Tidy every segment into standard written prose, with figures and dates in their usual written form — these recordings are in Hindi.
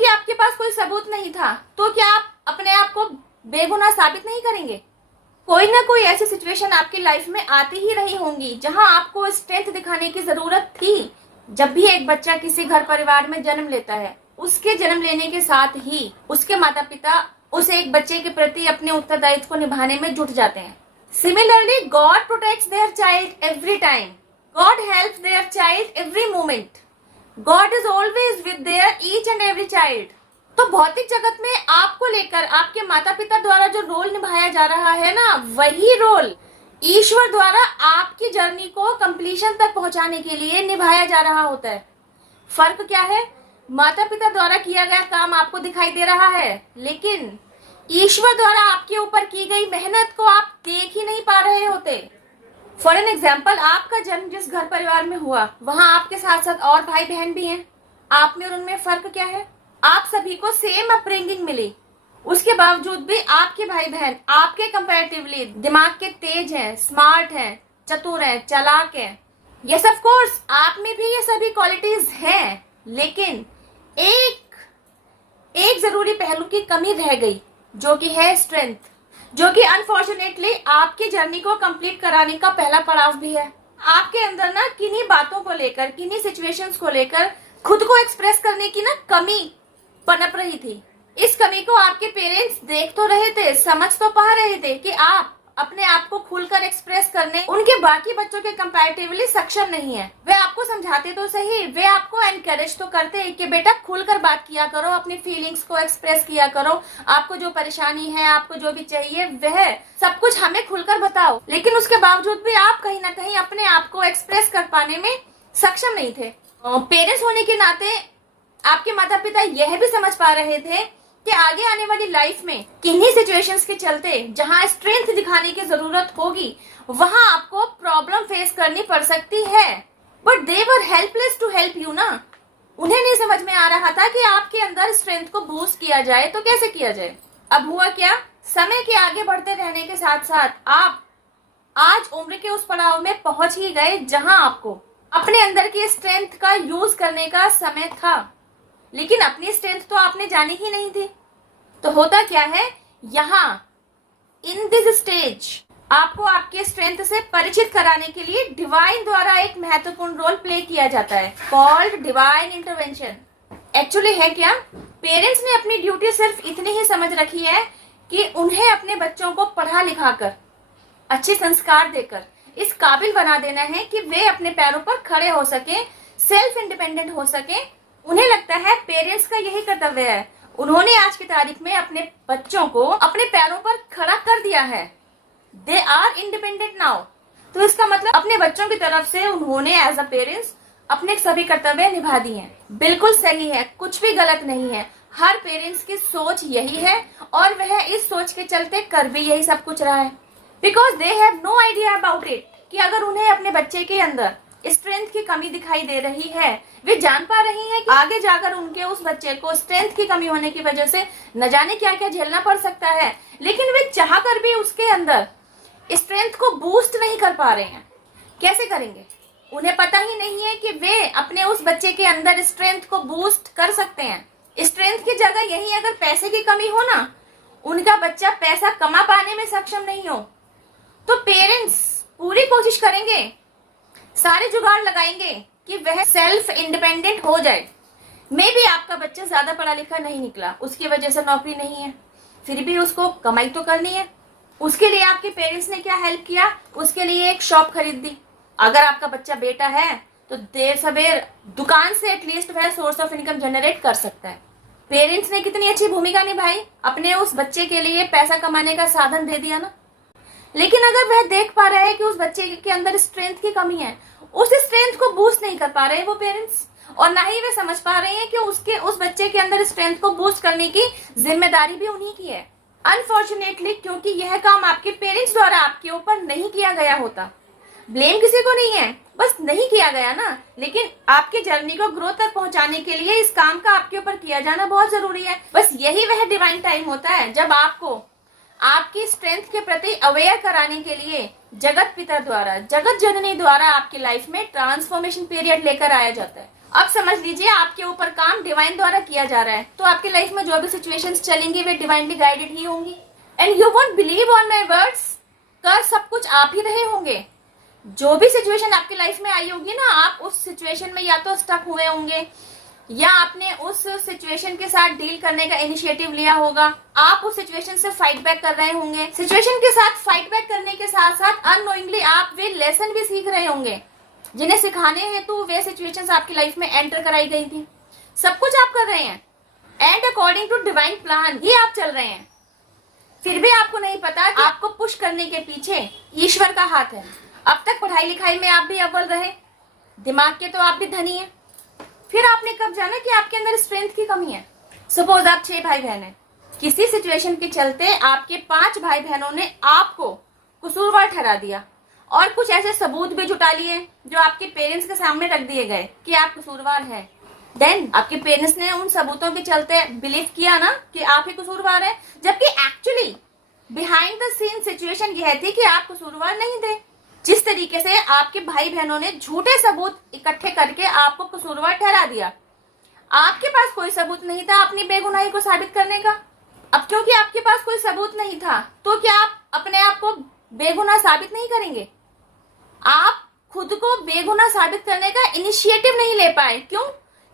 क्योंकि आपके पास कोई सबूत नहीं था, तो क्या आप अपने आप को बेगुनाह साबित नहीं करेंगे? कोई ना कोई ऐसी सिचुएशन आपकी लाइफ में आती ही रही होंगी जहां आपको स्ट्रेंथ दिखाने की जरूरत थी। जब भी एक बच्चा किसी घर परिवार में जन्म लेता है, उसके जन्म लेने के साथ ही उसके माता पिता उस एक बच्चे के प्रति अपने उत्तरदायित्व को निभाने में जुट जाते हैं। Similarly God protects their child every time, God helps their child every moment, God is always with their each and every child. तो भौतिक जगत में आपको लेकर आपके माता पिता द्वारा जो रोल निभाया जा रहा है ना, वही रोल ईश्वर द्वारा आपकी जर्नी को कंप्लीशन तक पहुंचाने के लिए निभाया जा रहा होता है। फर्क क्या है? माता पिता द्वारा किया गया काम आपको दिखाई दे रहा है, लेकिन ईश्वर द्वारा आपके ऊपर की गई मेहनत को आप देख ही नहीं पा रहे होते। फॉर एन एग्जाम्पल, आपका जन्म जिस घर परिवार में हुआ, वहां आपके साथ साथ और भाई बहन भी हैं। आप में और उनमें फर्क क्या है? आप सभी को सेम अपब्रिंगिंग मिली, उसके बावजूद भी आपके भाई बहन आपके कंपैरेटिवली दिमाग के तेज हैं, स्मार्ट हैं, चतुर हैं, चालाक हैं। यस ऑफ कोर्स आप में भी ये सभी क्वालिटीज हैं, लेकिन एक जरूरी पहलू की कमी रह गई, जो कि है स्ट्रेंथ, जो कि अनफॉर्चुनेटली आपकी जर्नी को कंप्लीट कराने का पहला पड़ाव भी है। आपके अंदर ना किन्हीं बातों को लेकर, किन्हीं सिचुएशंस को लेकर खुद को एक्सप्रेस करने की ना कमी पनप रही थी। इस कमी को आपके पेरेंट्स देख तो रहे थे, समझ तो पा रहे थे कि आप अपने आप को खुलकर एक्सप्रेस करने उनके बाकी बच्चों के कंपैरेटिवली सक्षम नहीं है। वे आपको समझाते तो सही, वे आपको एनकरेज तो करते कि बेटा खुलकर बात किया करो, अपनी फीलिंग्स को एक्सप्रेस किया करो, आपको जो परेशानी है, आपको जो भी चाहिए वह सब कुछ हमें खुलकर बताओ। लेकिन उसके बावजूद भी आप कहीं ना कहीं अपने आप को एक्सप्रेस कर पाने में सक्षम नहीं थे। पेरेंट्स होने के नाते आपके माता पिता यह भी समझ पा रहे थे कि आगे आने वाली लाइफ में किन्हीं सिचुएशंस के चलते जहां स्ट्रेंथ दिखाने की जरूरत होगी, वहां आपको प्रॉब्लम फेस करनी पड़ सकती है। But they were helpless to help you ना। उन्हें नहीं समझ में आ रहा था कि आपके अंदर स्ट्रेंथ को बूस्ट किया जाए तो कैसे किया जाए। अब हुआ क्या, समय के आगे बढ़ते रहने के साथ साथ आप आज उम्र के उस पड़ाव में पहुंच ही गए जहां आपको अपने अंदर की स्ट्रेंथ का यूज करने का समय था। लेकिन अपनी स्ट्रेंथ तो आपने जानी ही नहीं थी। तो होता क्या है, यहाँ इन दिस स्टेज आपको आपके स्ट्रेंथ से परिचित कराने के लिए डिवाइन द्वारा एक महत्वपूर्ण रोल प्ले किया जाता है, कॉल्ड डिवाइन इंटरवेंशन। एक्चुअली है क्या, पेरेंट्स ने अपनी ड्यूटी सिर्फ इतनी ही समझ रखी है कि उन्हें अपने बच्चों को पढ़ा लिखा कर, अच्छे संस्कार देकर इस काबिल बना देना है कि वे अपने पैरों पर खड़े हो सके, सेल्फ इंडिपेंडेंट हो सके। उन्हें लगता है पेरेंट्स का यही कर्तव्य है। उन्होंने आज की तारीख में अपने बच्चों को अपने पैरों पर खड़ा कर दिया है। They are independent now. तो इसका मतलब अपने बच्चों की तरफ से उन्होंने एज अ पेरेंट्स अपने सभी कर्तव्य निभा दिए हैं। बिल्कुल सही है, कुछ भी गलत नहीं है। हर पेरेंट्स की सोच यही है और वह इस सोच के चलते कर भी यही सब कुछ रहा है। Because they have no idea about it कि अगर उन्हें अपने बच्चे के अंदर स्ट्रेंथ की कमी दिखाई दे रही है, वे जान पा रही हैं कि आगे जाकर उनके उस बच्चे को स्ट्रेंथ की कमी होने की वजह से न जाने क्या क्या झेलना पड़ सकता है, लेकिन वे चाहकर भी उसके अंदर स्ट्रेंथ को बूस्ट नहीं कर पा रहे हैं। कैसे करेंगे? उन्हें पता ही नहीं है कि वे अपने उस बच्चे के अंदर स्ट्रेंथ को बूस्ट कर सकते हैं। स्ट्रेंथ की जगह यही अगर पैसे की कमी हो ना, उनका बच्चा पैसा कमा पाने में सक्षम नहीं हो, तो पेरेंट्स पूरी कोशिश करेंगे, सारे जुगाड़ लगाएंगे कि वह सेल्फ इंडिपेंडेंट हो जाए। मे बी आपका बच्चा ज्यादा पढ़ा लिखा नहीं निकला, उसकी वजह से नौकरी नहीं है, फिर भी उसको कमाई तो करनी है। उसके लिए आपके पेरेंट्स ने क्या हेल्प किया? उसके लिए एक शॉप खरीद दी। अगर आपका बच्चा बेटा है तो देर सवेर दुकान से एटलीस्ट वह सोर्स ऑफ इनकम जनरेट कर सकता है। पेरेंट्स ने कितनी अच्छी भूमिका निभाई, अपने उस बच्चे के लिए पैसा कमाने का साधन दे दिया ना। लेकिन अगर वह देख पा रहा है कि उस बच्चे के अंदर स्ट्रेंथ की कमी है, उस स्ट्रेंथ को बूस्ट नहीं कर पा रहे वो पेरेंट्स, और ना ही वे समझ पा रहे हैं कि उस बच्चे के अंदर स्ट्रेंथ को बूस्ट करने की जिम्मेदारी भी उन्हीं की है। अनफॉर्चुनेटली, क्योंकि यह काम आपके पेरेंट्स द्वारा आपके ऊपर नहीं किया गया होता। ब्लेम किसी को नहीं है, बस नहीं किया गया ना। लेकिन आपकी जर्नी को ग्रोथ तक पहुंचाने के लिए इस काम का आपके ऊपर किया जाना बहुत जरूरी है। बस यही वह डिवाइन टाइम होता है जब आपको आपकी स्ट्रेंथ के प्रति अवेयर कराने के लिए जगत पिता द्वारा, जगत जननी द्वारा आपकी लाइफ में ट्रांसफॉर्मेशन पीरियड लेकर आया जाता है। अब समझ लीजिए आपके ऊपर काम डिवाइन द्वारा किया जा रहा है, तो आपकी लाइफ में जो भी सिचुएशंस चलेंगी वे डिवाइनली गाइडेड ही होंगी। And you won't believe on my words, कर सब कुछ आप ही रहे होंगे। जो भी सिचुएशन आपकी लाइफ में आई होगी ना, आप उस सिचुएशन में या तो स्टक हुए होंगे या आपने उस सिचुएशन के साथ डील करने का इनिशिएटिव लिया होगा, आप उस सिचुएशन से फाइट बैक कर रहे होंगे। सिचुएशन के साथ फाइट बैक करने के साथ साथ अननोइंगली आप वे लेसन भी सीख रहे होंगे जिन्हें सिखाने हेतु वे सिचुएशंस आपकी लाइफ में एंटर कराई गई थी। सब कुछ आप कर रहे हैं and according to divine plan ही आप चल रहे हैं। फिर भी आपको नहीं पता कि आपको पुश करने के पीछे ईश्वर का हाथ है। अब तक पढ़ाई लिखाई में आप भी अव्वल रहे, दिमाग के तो आप भी धनी हैं, फिर आपने कब जाना कि आपके अंदर स्ट्रेंथ की कमी है। सपोज आप 6 भाई बहन हैं, किसी सिचुएशन के चलते आपके 5 भाई बहनों ने आपको कसूरवार ठहरा दिया और कुछ ऐसे सबूत भी जुटा लिए जो आपके पेरेंट्स के सामने रख दिए गए कि आप कसूरवार हैं। देन आपके पेरेंट्स ने उन सबूतों के चलते बिलीव किया ना कि आप ही कसूरवार हैं, जबकि actually behind the scene situation यह थी कि आप कसूरवार नहीं थे। जिस तरीके से आपके भाई बहनों ने झूठे सबूत इकट्ठे करके आपको कसूरवार ठहरा दिया, आपके पास कोई सबूत नहीं था अपनी बेगुनाही को साबित करने का। अब क्योंकि आपके पास कोई सबूत नहीं था, तो क्या आप अपने आप को बेगुनाह साबित नहीं करेंगे? आप खुद को बेगुनाह साबित करने का इनिशिएटिव नहीं ले पाए। क्यों?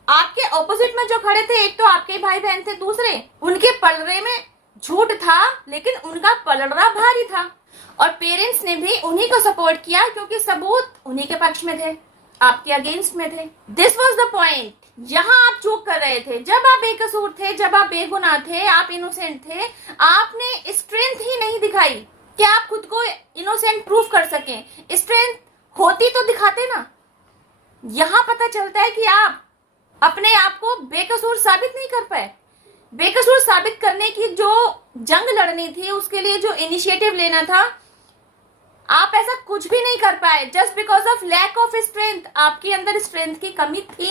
आपके ऑपोजिट में जो खड़े थे, एक तो आपके भाई बहन थे, दूसरे उनके पलड़े में झूठ था लेकिन उनका पलड़ा भारी था। और पेरेंट्स ने भी उन्हीं को सपोर्ट किया क्योंकि सबूत उन्हीं के पक्ष में थे, आपके अगेंस्ट में थे। This was the point. यहाँ आप चूक कर रहे थे। जब आप बेकसूर थे, जब आप बेगुनाह थे, आप इनोसेंट थे, आपने स्ट्रेंथ ही नहीं दिखाई कि आप खुद को इनोसेंट प्रूफ कर सकें। स्ट्रेंथ होती तो दिखाते ना। यहाँ पता चलता है कि आप अपने आप को बेकसूर साबित नहीं कर पाए। बेकसूर साबित करने की जो जंग लड़नी थी, उसके लिए जो इनिशिएटिव लेना था, आप ऐसा कुछ भी नहीं कर पाए just because of lack of strength. आपके अंदर स्ट्रेंथ की कमी थी।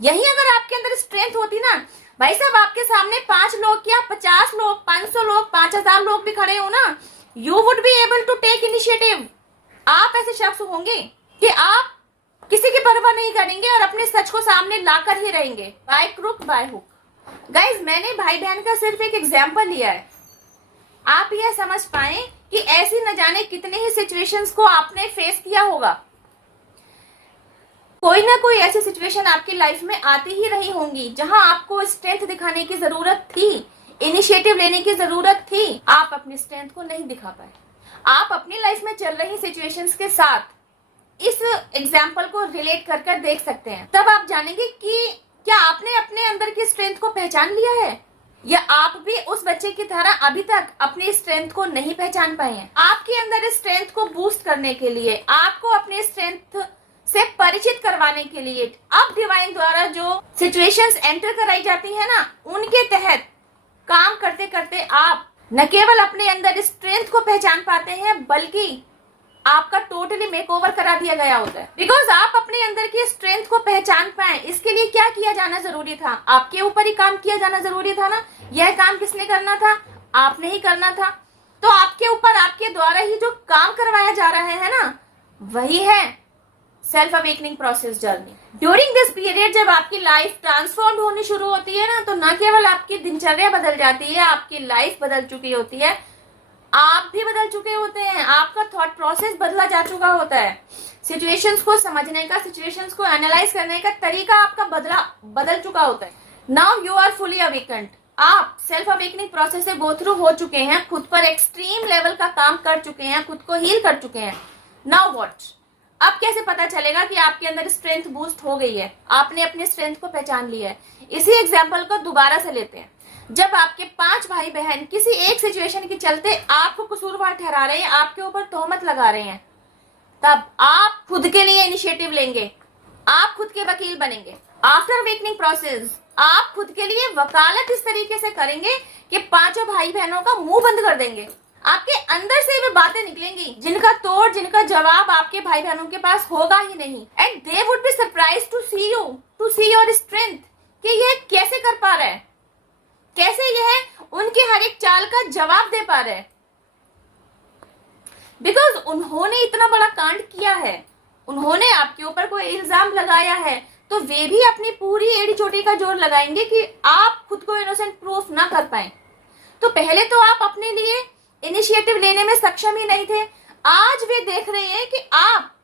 यही अगर आपके अंदर स्ट्रेंथ होती ना, भाई साहब, आपके सामने 5 लोग क्या 50 लोग, 500 लोग, 5000 लोग भी खड़े हो ना, you would be able to take initiative. आप ऐसे शख्स होंगे कि आप किसी की परवाह नहीं करेंगे और अपने सच को सामने लाकर ही रहेंगे, by crook by hook. Guys, मैंने भाई बहन का सिर्फ एक एग्जाम्पल लिया है, आप यह समझ पाए कि ऐसी न जाने कितने ही सिचुएशंस को आपने फेस किया होगा। कोई ना कोई ऐसी सिचुएशन आपकी लाइफ में आती ही रही होंगी जहां आपको स्ट्रेंथ दिखाने की जरूरत थी, इनिशिएटिव लेने की जरूरत थी। आप अपनी स्ट्रेंथ को नहीं दिखा पाए। आप अपनी लाइफ में चल रही सिचुएशंस के साथ इस एग्जाम्पल को रिलेट कर देख सकते हैं। तब आप जानेंगे कि क्या आपने अपने अंदर की स्ट्रेंथ को पहचान लिया है या आप भी उस बच्चे की तरह अभी तक अपनी स्ट्रेंथ को नहीं पहचान पाए हैं। आपके अंदर स्ट्रेंथ को बूस्ट करने के लिए, आपको अपने स्ट्रेंथ से परिचित करवाने के लिए अब डिवाइन द्वारा जो सिचुएशंस एंटर कराई जाती है ना, उनके तहत काम करते करते आप न केवल अपने अंदर स्ट्रेंथ को पहचान पाते हैं, बल्कि आपका टोटली मेकओवर करा दिया गया होता है। बिकॉज आप अपने अंदर की स्ट्रेंथ को पहचान पाए, इसके लिए क्या किया जाना जरूरी था? आपके ऊपर ही काम किया जाना जरूरी था ना। यह काम किसने करना था? आपने ही करना था। तो आपके ऊपर आपके द्वारा ही जो काम करवाया जा रहा है ना, वही है self awakening process journey. During this period जब आपकी लाइफ ट्रांसफॉर्म होनी शुरू होती है ना, तो न केवल आपकी दिनचर्या बदल जाती है, आपकी लाइफ बदल चुकी होती है, आप भी बदल चुके होते हैं, आपका थॉट प्रोसेस बदला जा चुका होता है। सिचुएशंस को समझने का, सिचुएशंस को एनालाइज करने का तरीका आपका बदल चुका होता है। Now you are fully awakened. आप सेल्फ अवेकनिंग प्रोसेस से गो थ्रू हो चुके हैं, खुद पर एक्सट्रीम लेवल का काम कर चुके हैं, खुद को हील कर चुके हैं। Now what? अब कैसे पता चलेगा कि आपके अंदर स्ट्रेंथ बूस्ट हो गई है, आपने अपने स्ट्रेंथ को पहचान लिया है? इसी एग्जाम्पल को दोबारा से लेते हैं। जब आपके 5 भाई बहन किसी एक सिचुएशन के चलते आपको कसूरवार ठहरा रहे हैं, आपके ऊपर तोहमत लगा रहे हैं, तब आप खुद के लिए इनिशिएटिव लेंगे, आप खुद के वकील बनेंगे। आफ्टर अवेकनिंग प्रोसेस आप खुद के लिए वकालत इस तरीके से करेंगे कि 5 भाई बहनों का मुंह बंद कर देंगे। आपके अंदर से वे बातें निकलेंगी जिनका तोड़, जिनका जवाब आपके भाई बहनों के पास होगा ही नहीं। And they would be surprise to see you, to see your strength, कि यह कैसे कर पा रहा है, कैसे यह उनके हर एक चाल का जवाब दे पा रहे हैं। बिकॉज उन्होंने इतना बड़ा कांड किया है, उन्होंने आपके ऊपर कोई इल्जाम लगाया है, तो वे भी अपनी पूरी एड़ी चोटी का जोर लगाएंगे कि आप खुद को इनोसेंट प्रूफ ना कर पाए। तो पहले तो आप अपने लिए इनिशिएटिव लेने में सक्षम ही नहीं थे। आज वे देख रहे हैं कि आप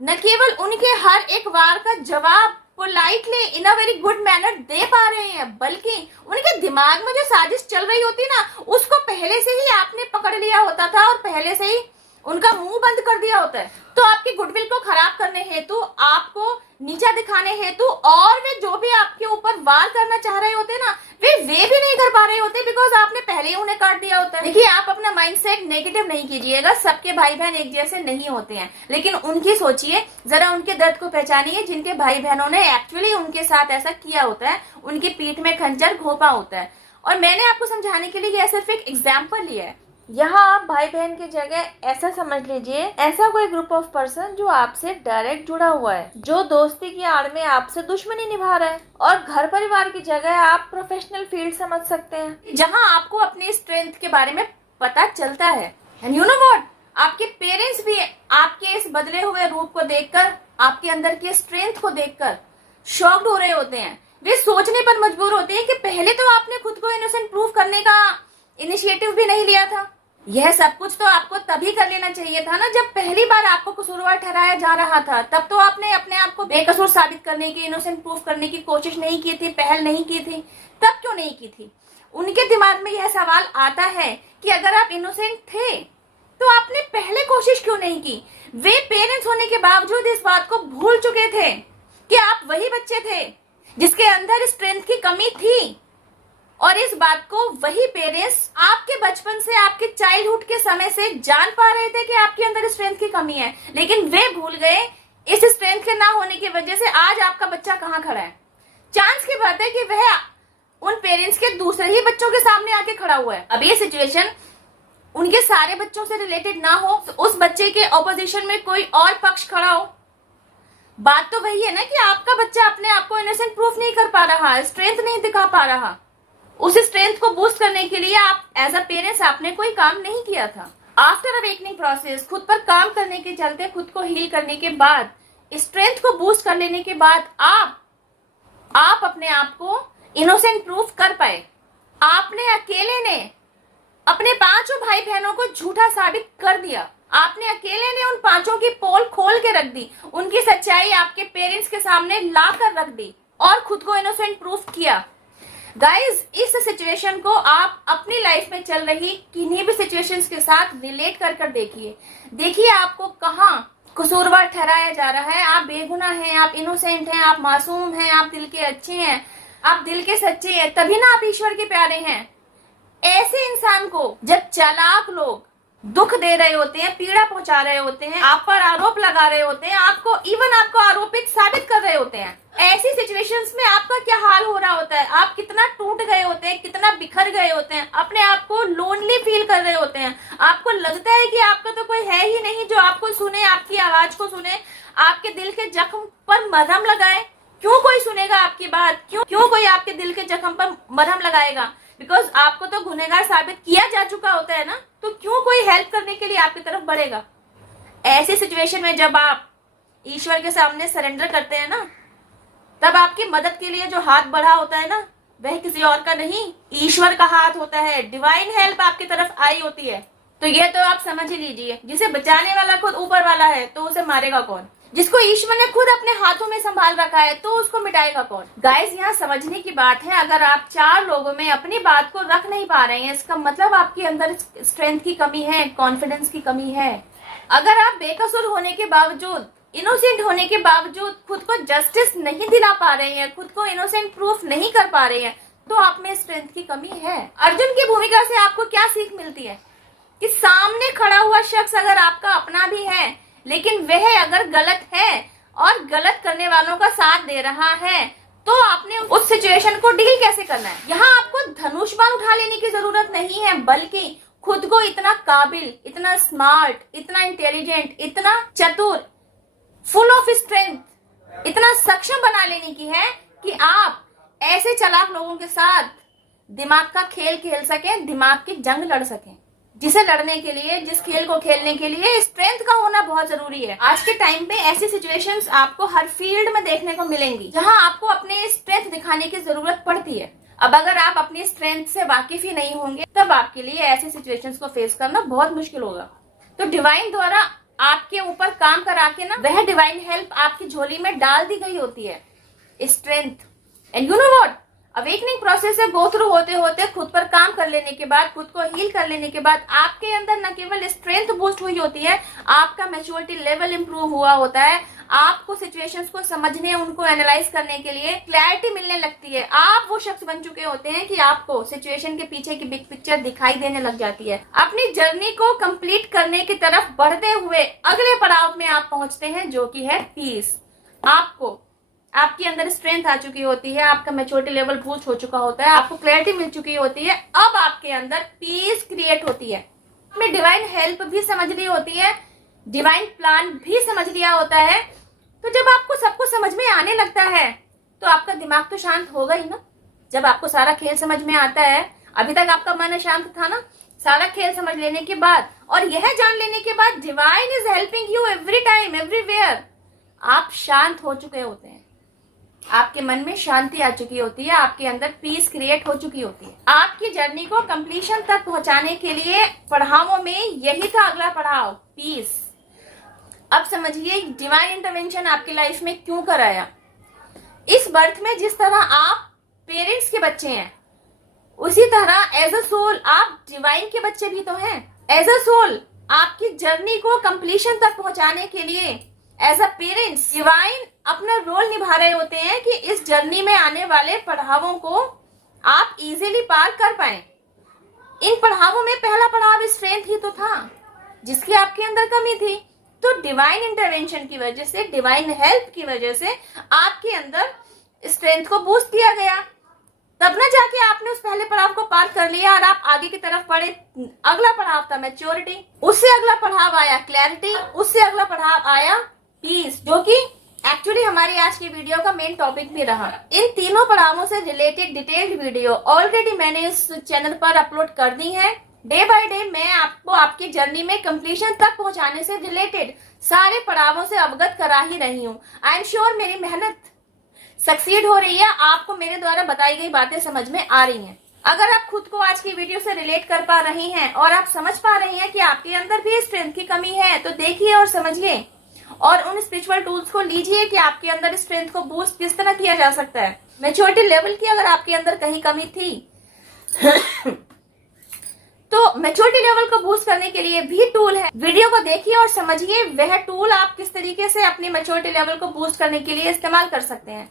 न केवल उनके हर एक वार का जवाब politely in a very good manner they पा रहे हैं, बल्कि उनके दिमाग में जो साजिश चल रही होती ना, उसको पहले से ही आपने पकड़ लिया होता था और पहले से ही उनका मुंह बंद कर दिया होता है। तो आपकी गुडविल को खराब करने हेतु, आपको नीचा दिखाने हेतु, और वे जो भी आपके ऊपर वार करना चाह रहे होते ना, वे भी नहीं कर पा रहे होते, बिकॉज आपने पहले ही उन्हें काट दिया होता है। देखिए, आप अपना माइंडसेट नेगेटिव नहीं कीजिएगा। सबके भाई बहन एक जैसे नहीं होते हैं, लेकिन उनकी सोचिए, जरा उनके दर्द को पहचानिए जिनके भाई बहनों ने एक्चुअली उनके साथ ऐसा किया होता है, उनकी पीठ में खंजर घोंपा होता है। और मैंने आपको समझाने के लिए यह सिर्फ एक एग्जाम्पल लिया है। यहाँ आप भाई बहन की जगह ऐसा समझ लीजिए, ऐसा कोई ग्रुप ऑफ पर्सन जो आपसे डायरेक्ट जुड़ा हुआ है, जो दोस्ती की आड़ में आपसे दुश्मनी निभा रहा है। और घर परिवार की जगह आप प्रोफेशनल फील्ड समझ सकते हैं, जहाँ आपको अपनी स्ट्रेंथ के बारे में पता चलता है। एंड यू नो व्हाट, आपके पेरेंट्स भी आपके इस बदले हुए रूप को देखकर, आपके अंदर की स्ट्रेंथ को देखकर शॉक्ड हो रहे होते हैं। वे सोचने पर मजबूर होते हैं कि पहले तो आपने खुद को इनोसेंट प्रूव करने का इनिशिएटिव भी नहीं लिया था। यह सब कुछ तो आपको तभी कर लेना चाहिए था ना, जब पहली बार आपको कसूरवार ठहराया जा रहा था। तब तो आपने अपने आप को बेकसूर साबित करने की, इनोसेंट प्रूफ करने की कोशिश नहीं की थी, पहल नहीं की थी। तब क्यों नहीं की थी? उनके दिमाग में यह सवाल आता है कि अगर आप इनोसेंट थे तो आपने पहले कोशिश क्यों नहीं की? वे पेरेंट्स होने के बावजूद इस बात को भूल चुके थे कि आप वही बच्चे थे जिसके अंदर स्ट्रेंथ की कमी थी, और इस बात को वही पेरेंट्स आपके बचपन से, आपके चाइल्डहुड के समय से जान पा रहे थे कि आपके अंदर स्ट्रेंथ की कमी है, लेकिन वे भूल गए। इस स्ट्रेंथ के ना होने की वजह से आज आपका बच्चा कहाँ खड़ा है? चांस की बात है कि वह उन पेरेंट्स के दूसरे ही बच्चों के सामने आके खड़ा हुआ है। अब ये सिचुएशन उनके सारे बच्चों से रिलेटेड ना हो, तो उस बच्चे के ऑपोजिशन में कोई और पक्ष खड़ा हो। बात तो वही है ना कि आपका बच्चा अपने आप को इनोसेंट प्रूफ नहीं कर पा रहा, स्ट्रेंथ नहीं दिखा पा रहा। उस स्ट्रेंथ को बूस्ट करने के लिए आप एज अ पेरेंट्स आपने कोई काम नहीं किया था। आफ्टर अवेकनिंग प्रोसेस, खुद पर काम करने के चलते, खुद को हील करने के बाद, स्ट्रेंथ को बूस्ट कर लेने के बाद आप अपने आप को इनोसेंट प्रूफ कर पाए। आपने अकेले ने अपने पांचों भाई बहनों को झूठा साबित कर दिया। आपने अकेले ने उन पांचों की पोल खोल के रख दी, उनकी सच्चाई आपके पेरेंट्स के सामने ला कर रख दी और खुद को इनोसेंट प्रूफ किया। गाइज, इस सिचुएशन को आप अपनी लाइफ में चल रही किन्हीं भी सिचुएशंस के साथ रिलेट कर देखिए आपको कहाँ कसूरवार ठहराया जा रहा है। आप बेगुनाह हैं, आप इनोसेंट हैं, आप मासूम हैं, आप दिल के अच्छे हैं, आप दिल के सच्चे हैं, तभी ना आप ईश्वर के प्यारे हैं। ऐसे इंसान को जब चालाक लोग दुख दे रहे होते हैं, पीड़ा पहुंचा रहे होते हैं, आप पर आरोप लगा रहे होते हैं, आपको आरोपित साबित कर रहे होते हैं, ऐसी सिचुएशंस में आपका क्या हाल हो रहा होता है? आप कितना टूट गए होते हैं, कितना बिखर गए होते हैं, अपने आप को लोनली फील कर रहे होते हैं। आपको लगता है कि आपका तो कोई है ही नहीं जो आपको सुने, आपकी आवाज को सुने, आपके दिल के जख्म पर मरहम लगाए। क्यों कोई सुनेगा आपकी बात? क्यों कोई आपके दिल के जख्म पर मरहम लगाएगा? बिकॉज आपको तो गुनहगार साबित किया जा चुका होता है ना, तो क्यों कोई हेल्प करने के लिए आपकी तरफ बढ़ेगा? ऐसी सिचुएशन में जब आप ईश्वर के सामने सरेंडर करते हैं ना, तब आपकी मदद के लिए जो हाथ बढ़ा होता है ना, वह किसी और का नहीं, ईश्वर का हाथ होता है। डिवाइन हेल्प आपकी तरफ आई होती है। तो ये तो आप समझ ही लीजिए, जिसे बचाने वाला खुद ऊपर वाला है तो उसे मारेगा कौन? जिसको ईश्वर ने खुद अपने हाथों में संभाल रखा है तो उसको मिटाएगा कौन? गाइस, यहाँ समझने की बात है, अगर आप चार लोगों में अपनी बात को रख नहीं पा रहे हैं, इसका मतलब आपके अंदर स्ट्रेंथ की कमी है, कॉन्फिडेंस की कमी है। अगर आप बेकसूर होने के बावजूद, इनोसेंट होने के बावजूद खुद को जस्टिस नहीं दिला पा रहे हैं, खुद को इनोसेंट प्रूफ नहीं कर पा रहे हैं, तो आप में स्ट्रेंथ की कमी है। अर्जुन की भूमिका से आपको क्या सीख मिलती है? कि सामने खड़ा हुआ शख्स अगर आपका अपना भी है, लेकिन वह अगर गलत है और गलत करने वालों का साथ दे रहा है, तो आपने उस सिचुएशन को डील कैसे करना है? यहाँ आपको धनुष बाण उठा लेने की जरूरत नहीं है, बल्कि खुद को इतना काबिल, इतना स्मार्ट, इतना इंटेलिजेंट, इतना चतुर, फुल ऑफ स्ट्रेंथ, इतना सक्षम बना लेने की है कि आप ऐसे चालाक लोगों के साथ दिमाग का खेल खेल सकें, दिमाग की जंग लड़ सकें। जिसे लड़ने के लिए, जिस खेल को खेलने के लिए स्ट्रेंथ का होना बहुत जरूरी है। आज के टाइम पे ऐसी सिचुएशंस आपको हर फील्ड में देखने को मिलेंगी जहां आपको अपने स्ट्रेंथ दिखाने की जरूरत पड़ती है। अब अगर आप अपनी स्ट्रेंथ से वाकिफ ही नहीं होंगे तब आपके लिए ऐसी सिचुएशंस को फेस करना बहुत मुश्किल होगा। तो डिवाइन द्वारा आपके ऊपर काम करा के ना वह डिवाइन हेल्प आपकी झोली में डाल दी गई होती है, strength. And you know what, awakening process से गो थ्रू होते होते खुद पर काम कर लेने के बाद, खुद को हील कर लेने के बाद आपके अंदर न केवल स्ट्रेंथ बूस्ट हुई होती है, आपका मैच्योरिटी लेवल इंप्रूव हुआ होता है। आपको सिचुएशंस को समझने, उनको एनालाइज करने के लिए क्लैरिटी मिलने लगती है। आप वो शख्स बन चुके होते हैं कि आपको सिचुएशन के पीछे की बिग पिक्चर दिखाई देने लग जाती है। अपनी जर्नी को कंप्लीट करने की तरफ बढ़ते हुए अगले पड़ाव में आप पहुंचते हैं, जो कि है पीस। आपके अंदर स्ट्रेंथ आ चुकी होती है, आपका मैच्योरिटी लेवल बूस्ट हो चुका होता है, आपको क्लैरिटी मिल चुकी होती है। अब आपके अंदर पीस क्रिएट होती है। आपने डिवाइन हेल्प भी समझ ली होती है, डिवाइन प्लान भी समझ लिया होता है। तो जब आपको सब कुछ समझ में आने लगता है तो आपका दिमाग तो शांत होगा ही ना। जब आपको सारा खेल समझ में आता है, अभी तक आपका मन अशांत था ना, सारा खेल समझ लेने के बाद और यह जान लेने के बाद divine is helping you every time everywhere, आप शांत हो चुके होते हैं। आपके मन में शांति आ चुकी होती है, आपके अंदर पीस क्रिएट हो चुकी होती है। आपकी जर्नी को कंप्लीशन तक पहुंचाने के लिए पड़ावों में यही था अगला पड़ाव, पीस। अब समझिए डिवाइन इंटरवेंशन आपकी लाइफ में क्यों कराया। इस बर्थ में जिस तरह आप पेरेंट्स के बच्चे हैं, उसी तरह एज अ सोल आप डिवाइन के बच्चे भी तो हैं। एज अ सोल आपकी जर्नी को कंप्लीशन तक पहुंचाने के लिए एज अ पेरेंट्स डिवाइन अपना रोल निभा रहे होते हैं कि इस जर्नी में आने वाले पड़ावों को आप इजीली पार कर पाए। इन पड़ावों में पहला पड़ाव स्ट्रेंथ ही तो था, जिसकी आपके अंदर कमी थी। तो डिवाइन इंटरवेंशन की वजह से, डिवाइन हेल्प की वजह से आपके अंदर स्ट्रेंथ को बूस्ट किया गया। तब ना जाके आपने उस पहले पड़ाव को पार कर लिया और आप आगे की तरफ बढ़े। अगला पड़ाव था मैच्योरिटी, उससे अगला पड़ाव आया क्लैरिटी, उससे अगला पड़ाव आया पीस, जो कि एक्चुअली हमारी आज की वीडियो का मेन टॉपिक भी रहा। इन तीनों पड़ावों से रिलेटेड डिटेल्ड वीडियो ऑलरेडी मैंने इस चैनल पर अपलोड कर दी है। डे बाय डे मैं आपको आपकी जर्नी में कंप्लीशन तक पहुंचाने से रिलेटेड सारे पड़ावों से अवगत करा ही रही हूँ। आई एम श्योर मेरी मेहनत सक्सीड हो रही है, आपको मेरे द्वारा बताई गई बातें समझ में आ रही हैं। अगर आप खुद को आज की वीडियो से रिलेट कर पा रही हैं और आप समझ पा रही हैं कि आपके अंदर भी स्ट्रेंथ की कमी है, तो देखिए और समझिए और उन स्पिरिचुअल टूल्स को लीजिए कि आपके अंदर स्ट्रेंथ को बूस्ट किस तरह किया जा सकता है। मैच्योरिटी लेवल की अगर आपके अंदर कहीं कमी थी तो मैच्योरिटी लेवल को बूस्ट करने के लिए भी टूल है। वीडियो को देखिए और समझिए वह टूल आप किस तरीके से अपनी मैच्योरिटी लेवल को बूस्ट करने के लिए इस्तेमाल कर सकते हैं।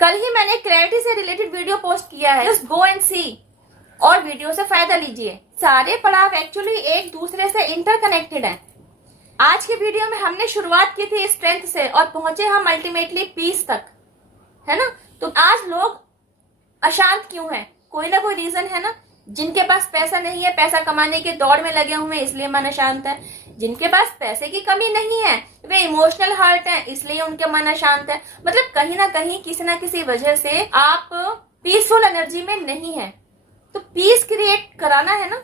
कल ही मैंने क्लैरिटी से रिलेटेड वीडियो पोस्ट किया है, जस्ट गो एंड सी और वीडियो से फायदा लीजिए। सारे पड़ाव एक्चुअली एक दूसरे से इंटरकनेक्टेड हैं। आज के वीडियो में हमने शुरुआत की थी स्ट्रेंथ से और पहुंचे हम अल्टीमेटली पीस तक, है ना। तो आज लोग अशांत क्यों हैं? कोई ना कोई रीजन है ना। जिनके पास पैसा नहीं है, पैसा कमाने के दौड़ में लगे हुए हैं, इसलिए मन अशांत है। जिनके पास पैसे की कमी नहीं है, वे इमोशनल हर्ट हैं, इसलिए उनके मन अशांत है। मतलब कहीं ना कहीं किसी ना किसी वजह से आप पीसफुल एनर्जी में नहीं है। तो पीस क्रिएट कराना है ना।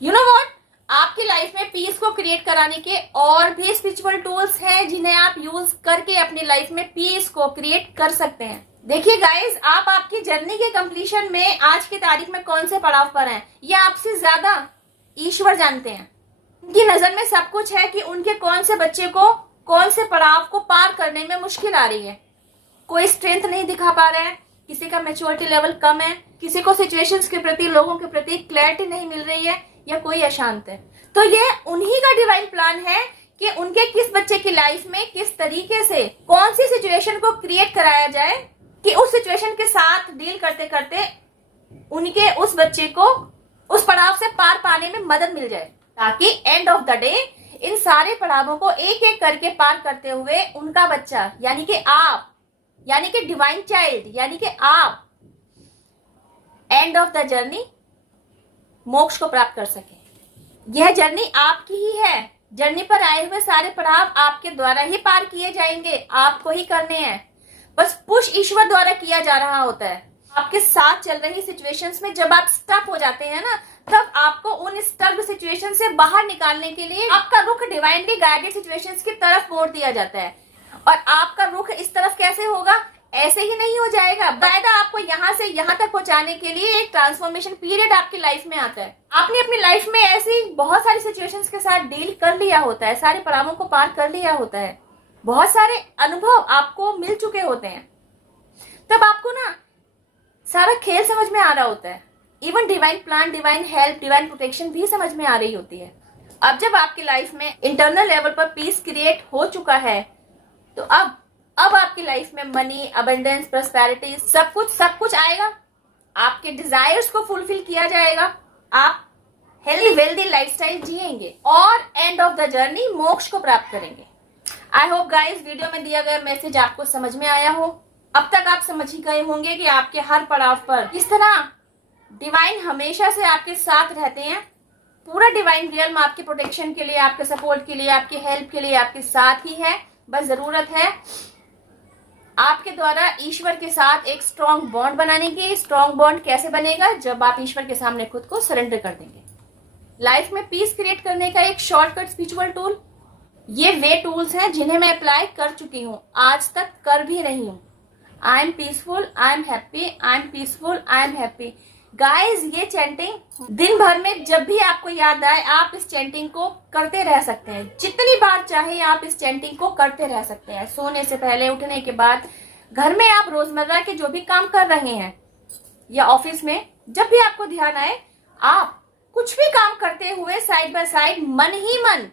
यू नो व्हाट, आपकी लाइफ में पीस को क्रिएट कराने के और भी स्पिरिचुअल टूल्स हैं जिन्हें आप यूज करके अपनी लाइफ में पीस को क्रिएट कर सकते हैं। देखिए गाइस, आप आपकी जर्नी के कंप्लीशन में आज की तारीख में कौन से पड़ाव पर हैं, ये आपसे ज्यादा ईश्वर जानते हैं। उनकी नजर में सब कुछ है कि उनके कौन से बच्चे को कौन से पड़ाव को पार करने में मुश्किल आ रही है। कोई स्ट्रेंथ नहीं दिखा पा रहा है, किसी का मैच्योरिटी लेवल कम है, किसी को सिचुएशंस के प्रति, लोगों के प्रति क्लैरिटी नहीं मिल रही है, या कोई अशांत है। तो ये उन्हीं का डिवाइन प्लान है कि उनके किस बच्चे की लाइफ में किस तरीके से कौन सी सिचुएशन को क्रिएट कराया जाए कि उस सिचुएशन के साथ डील करते करते उनके उस बच्चे को उस पड़ाव से पार पाने में मदद मिल जाए, ताकि end of the day in सारे पड़ावों को एक एक करके पार करते हुए उनका बच्चा यानी कि आप, यानी कि डिवाइन चाइल्ड, यानी कि आप एंड ऑफ द जर्नी मोक्ष को प्राप्त कर सके। यह जर्नी आपकी ही है। जर्नी पर आए हुए सारे पड़ाव आपके द्वारा ही पार किए जाएंगे, आपको ही करने हैं। बस पुश ईश्वर द्वारा किया जा रहा होता है। आपके साथ चल रही सिचुएशंस में जब आप स्टक हो जाते हैं ना, तब आपको उन स्टक सिचुएशन से बाहर निकालने के लिए आपका रुख डिवाइनली गाइडेड सिचुएशंस की तरफ मोड़ दिया जाता है। और आपका रुख इस तरफ कैसे होगा? ऐसे ही नहीं हो जाएगा, बाकायदा आपको यहाँ से यहाँ तक पहुंचाने के लिए एक ट्रांसफॉर्मेशन पीरियड आपकी लाइफ में आता है। आपने अपनी लाइफ में ऐसी बहुत सारी सिचुएशंस के साथ डील कर लिया होता है, सारे पड़ावों को पार कर लिया होता है, बहुत सारे अनुभव आपको मिल चुके होते हैं, तब आपको ना सारा खेल समझ में आ रहा होता है। Even divine plan, divine help, divine protection भी समझ में आ रही होती है। अब जब आपकी लाइफ में इंटरनल लेवल पर पीस क्रिएट हो चुका है, तो अब आपकी लाइफ में मनी, अबंडेंस, प्रॉस्पेरिटी, सब कुछ आएगा। आपके डिजायर्स को फुलफिल किया जाएगा, आप हेल्दी वेल्दी लाइफस्टाइल जिएंगे और एंड ऑफ द जर्नी मोक्ष को प्राप्त करेंगे। आई होप गाइस वीडियो में दिया गया मैसेज आपको समझ में आया हो। अब तक आप समझ ही गए होंगे कि आपके हर पड़ाव पर किस तरह डिवाइन हमेशा से आपके साथ रहते हैं। पूरा डिवाइन रियल्म आपके प्रोटेक्शन के लिए, आपके सपोर्ट के लिए, आपकी हेल्प के लिए आपके साथ ही है। बस जरूरत है आपके द्वारा ईश्वर के साथ एक स्ट्रॉन्ग बॉन्ड बनाने की। स्ट्रॉन्ग बॉन्ड कैसे बनेगा? जब आप ईश्वर के सामने खुद को सरेंडर कर देंगे। लाइफ में पीस क्रिएट करने का एक शॉर्टकट स्पिरिचुअल टूल, ये वे टूल्स हैं जिन्हें मैं अप्लाई कर चुकी हूँ, आज तक कर भी रही हूँ। I am peaceful, I am happy, I am peaceful, I am happy. Guys, ये चैंटिंग दिन भर में जब भी आपको याद आए आप इस चैंटिंग को करते रह सकते हैं। जितनी बार चाहे आप इस चैंटिंग को करते रह सकते हैं। सोने से पहले, उठने के बाद, घर में आप रोजमर्रा के जो भी काम कर रहे हैं या ऑफिस में, जब भी आपको ध्यान आए आप कुछ भी काम करते हुए साइड बाय साइड मन ही मन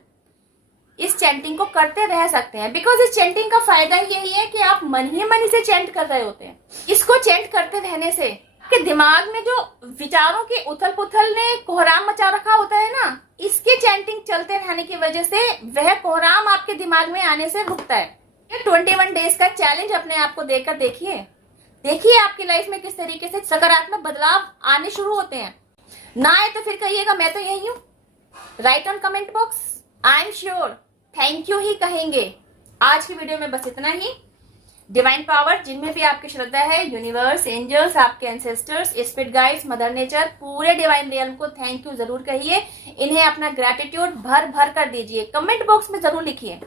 इस चैंटिंग को करते रह सकते हैं। बिकॉज इस चैंटिंग का फायदा यही है कि आप मन ही मन इसे चैंट कर रहे होते हैं। इसको चैंट करते रहने से कि दिमाग में जो विचारों की उथल पुथल ने कोहराम मचा रखा होता है ना, इसके चैंटिंग चलते रहने की वजह से वह कोहराम आपके दिमाग में आने से रुकता है। ये 21 डेज का चैलेंज अपने आप को देकर देखिए आपकी लाइफ में किस तरीके से सकारात्मक बदलाव आने शुरू होते हैं। ना आए तो फिर कहिएगा मैं तो यही हूँ। Write on comment box, I am sure thank you ही कहेंगे। आज की वीडियो में बस इतना ही। डिवाइन पावर जिनमें भी आपकी श्रद्धा है, यूनिवर्स, एंजल्स, आपके ancestors, spirit guides, mother nature, पूरे डिवाइन रियल्म को थैंक यू जरूर कहिए। इन्हें अपना ग्रेटिट्यूड भर भर कर दीजिए, कमेंट बॉक्स में जरूर लिखिए।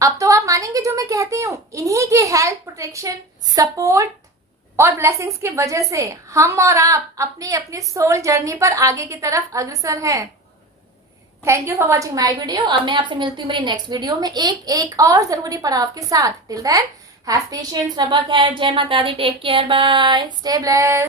अब तो आप मानेंगे जो मैं कहती हूँ, इन्हीं की हेल्प, प्रोटेक्शन, सपोर्ट और ब्लेसिंग्स की वजह से हम और आप अपनी अपनी सोल जर्नी पर आगे की तरफ अग्रसर हैं। Thank you for watching my video. अब मैं आपसे मिलती हूँ मेरी नेक्स्ट वीडियो में एक और जरूरी पड़ाव के साथ। टिल देन हैव पेशेंस, रब केयर, जय माता दी, take care, bye, stay blessed.